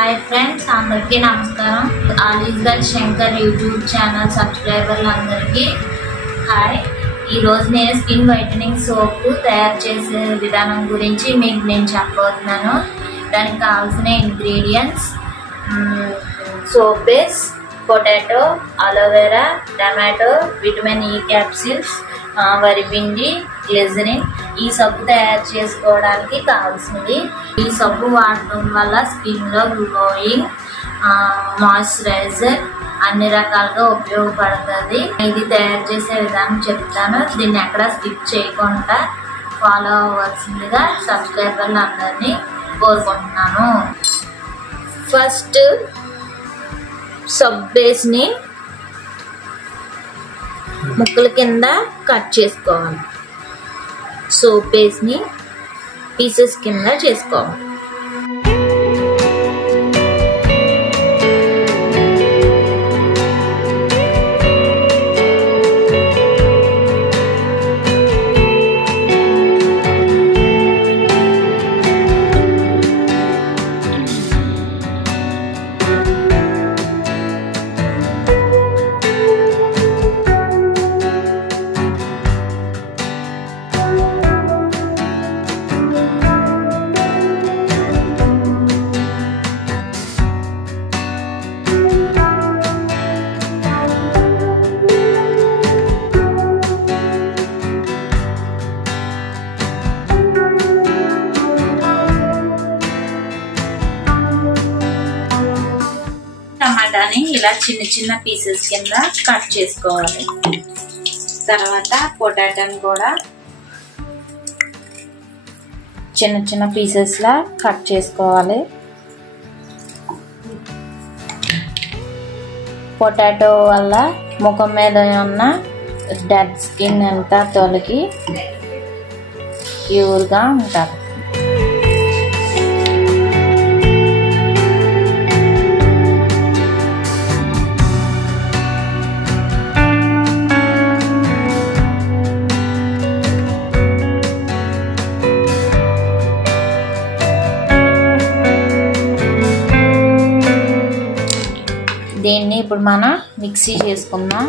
Hi friends, అందరికీ నమస్కారం. ఆలీగల్ Shankar YouTube channel సబ్స్క్రైబర్లందరికీ hi. ఈరోజు నేను స్కిన్ వైటనింగ్ సోప్ తయారు చేసే విధానం గురించి మీకు నేను చెప్పబోతున్నాను. దానికి కావాల్సిన ingredients: soap base, potato, aloe vera, tomato, vitamin E capsules, వరిపిండి, గ్లిజరిన్. ఈ సబ్బు తయారు చేసుకోవడానికి కావాల్సింది. ఈ సబ్బు వాడటం వల్ల స్కిన్లో గ్లోయింగ్, మాయిశ్చరైజర్ అన్ని రకాలుగా ఉపయోగపడుతుంది. ఇది తయారు చేసే విధానం చెప్తాను. దీన్ని ఎక్కడ స్కిప్ చేయకుండా ఫాలో అవ్వాల్సిందిగా సబ్స్క్రైబర్లు అందరినీ కోరుకుంటున్నాను. ఫస్ట్ సబ్బు బేస్ని ముక్కల కింద కట్ చేసుకోవాలి. సోప్ బేస్ని పీసెస్ కింద చేసుకోవాలి. టమాటాని ఇలా చిన్న చిన్న పీసెస్ కింద కట్ చేసుకోవాలి. తర్వాత పొటాటోని కూడా చిన్న చిన్న పీసెస్ లా కట్ చేసుకోవాలి. పొటాటో వల్ల ముఖం మీద ఉన్న డెడ్ స్కిన్ అంతా తొలగి ప్యూర్గా ఉంటారు. దీన్ని ఇప్పుడు మనం మిక్సీ చేసుకుందాం.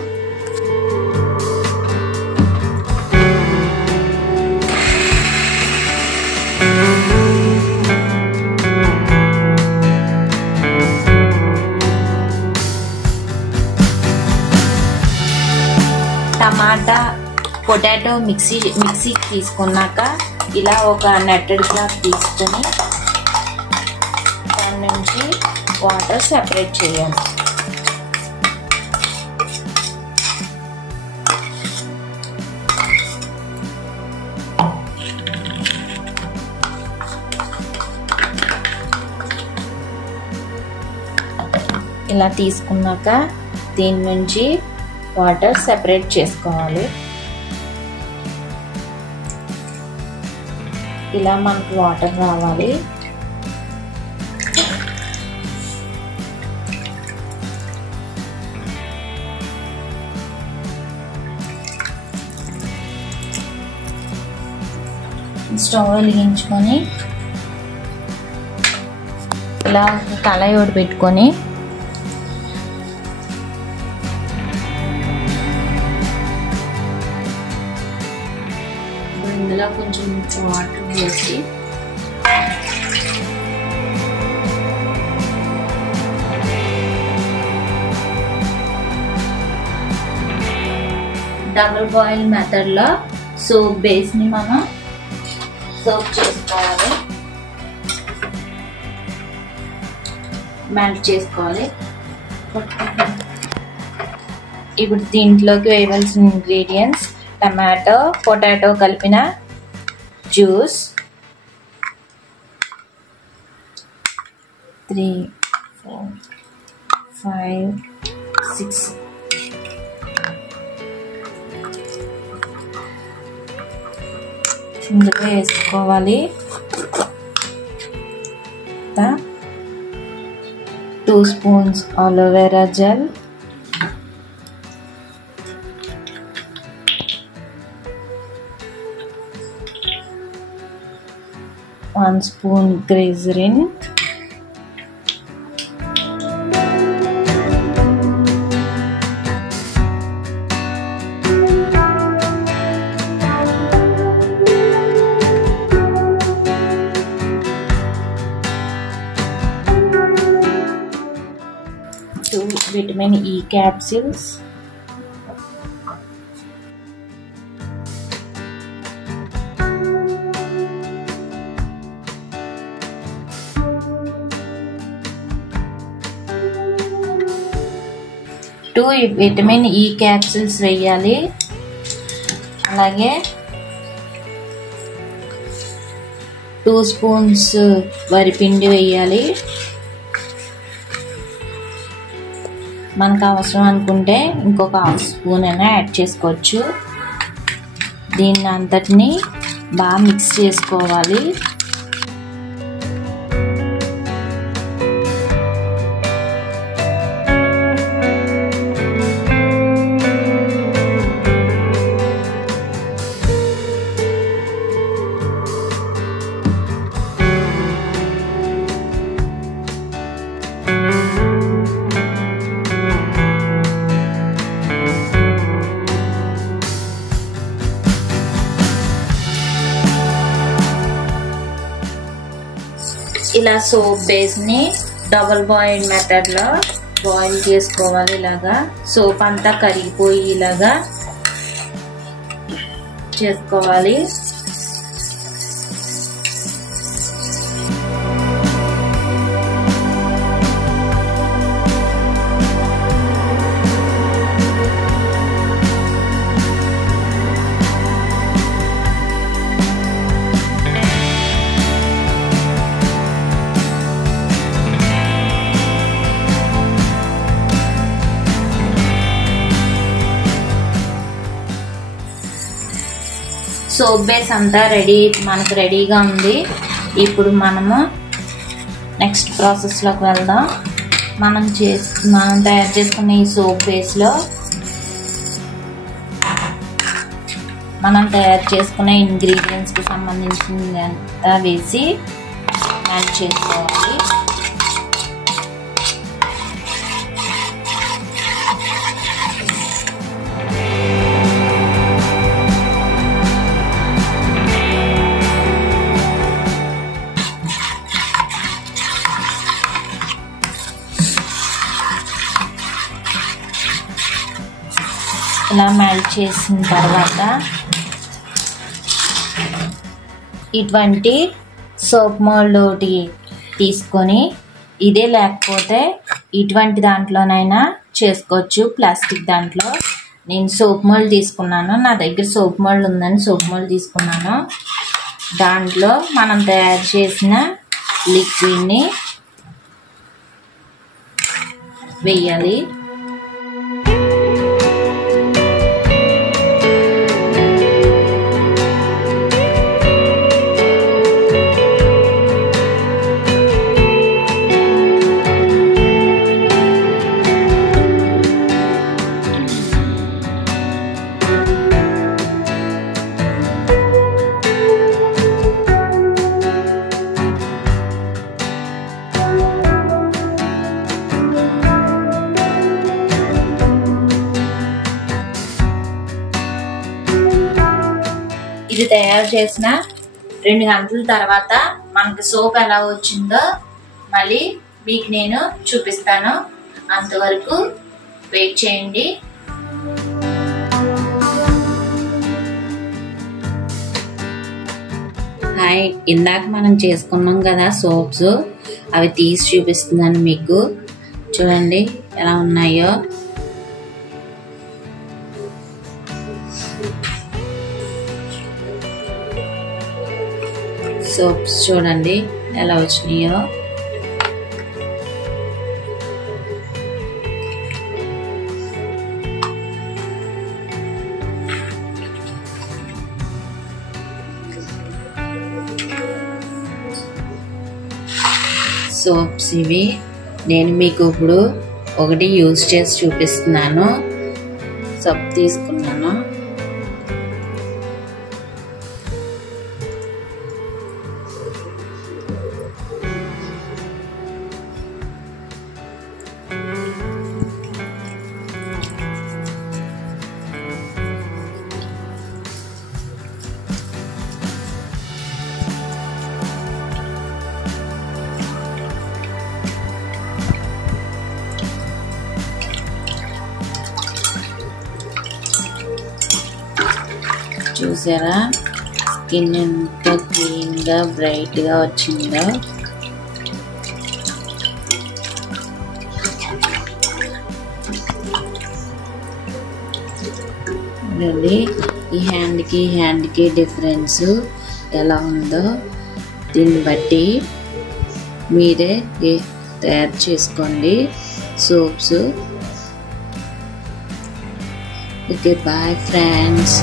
టమాటా, పొటాటో మిక్సీకి తీసుకున్నాక ఇలా ఒక నెట్టెడ్ క్లాత్ తీసుకొని దాని నుంచి వాటర్ సెపరేట్ చేయాలి. ఇలా తీసుకున్నాక దీని నుంచి వాటర్ సెపరేట్ చేసుకోవాలి. ఇలా మనకు వాటర్ రావాలి. స్టవ్ వెలిగించుకొని ఇలా కళాయి ఒకటి పెట్టుకొని ఇందులో కొంచెం వాటర్ వేసి డబుల్ బాయిల్ మెథడ్లో సోప్ బేస్ని మనం సోప్ చేసుకోవాలి, మెల్ట్ చేసుకోవాలి. ఇప్పుడు దీంట్లోకి వేయవలసిన ఇంగ్రీడియంట్స్: టమాటో, పొటాటో కలిపిన జ్యూస్, 3, 4, 5, 6 ఇందులో వేసుకోవాలి. 2 spoons aloe vera gel, 1 spoon glycerin, vitamin E capsules, two vitamin E capsules వేయాలి. అలాగే 2 స్పూన్స్ వరిపిండి వేయాలి. మనకు అవసరం అనుకుంటే ఇంకొక 1/2 స్పూన్ అయినా యాడ్ చేసుకోవచ్చు. దీన్ని అంతటిని బాగా మిక్స్ చేసుకోవాలి. ఇలా సోప్ బేస్ని డబుల్ బాయిల్ మెథడ్లో బాయిల్ చేసుకోవాలి. ఇలాగా సోప్ అంతా కరిగిపోయి ఇలాగా చేసుకోవాలి. సోప్ బేస్ అంతా మనకు రెడీగా ఉంది. ఇప్పుడు మనము నెక్స్ట్ ప్రాసెస్లోకి వెళ్దాం. మనం తయారు చేసుకున్న ఈ సోప్ బేస్లో మనం తయారు చేసుకునే ఇంగ్రీడియంట్స్కి సంబంధించిందంతా వేసి యాడ్ చేసుకోవాలి. ఇలా మెల్ట్ చేసిన తర్వాత ఇటువంటి సోప్ మోల్డ్ ఒకటి తీసుకొని, ఇదే లేకపోతే ఇటువంటి దాంట్లోనైనా చేసుకోవచ్చు, ప్లాస్టిక్ దాంట్లో. నేను సోప్ మోల్డ్ తీసుకున్నాను. నా దగ్గర సోప్ మోల్డ్ ఉందని సోప్ మోల్డ్ తీసుకున్నాను. దాంట్లో మనం తయారు చేసిన లిక్విడ్ని వేయాలి. ఇది తయారు చేసిన 2 గంటల తర్వాత మనకి సోప్ ఎలా వచ్చిందో మళ్ళీ మీకు నేను చూపిస్తాను. అంతవరకు వెయిట్ చేయండి. హాయ్, ఇందాక మనం చేసుకున్నాం కదా సోప్స్, అవి తీసి చూపిస్తున్నాను మీకు. చూడండి ఎలా ఉన్నాయో. సోప్స్ చూడండి ఎలా వచ్చినాయో. సోప్స్ ఇవి. నేను మీకు ఇప్పుడు ఒకటి యూజ్ చేసి చూపిస్తున్నాను. సోప్ తీసుకున్నాను. చూసారా స్కిన్ ఎంత క్లీన్గా బ్రైట్గా వచ్చిందో. ఈ హ్యాండ్కి డిఫరెన్స్ ఎలా ఉందో దీన్ని బట్టి మీరే తయారు చేసుకోండి సోప్స్. Okay, bye friends.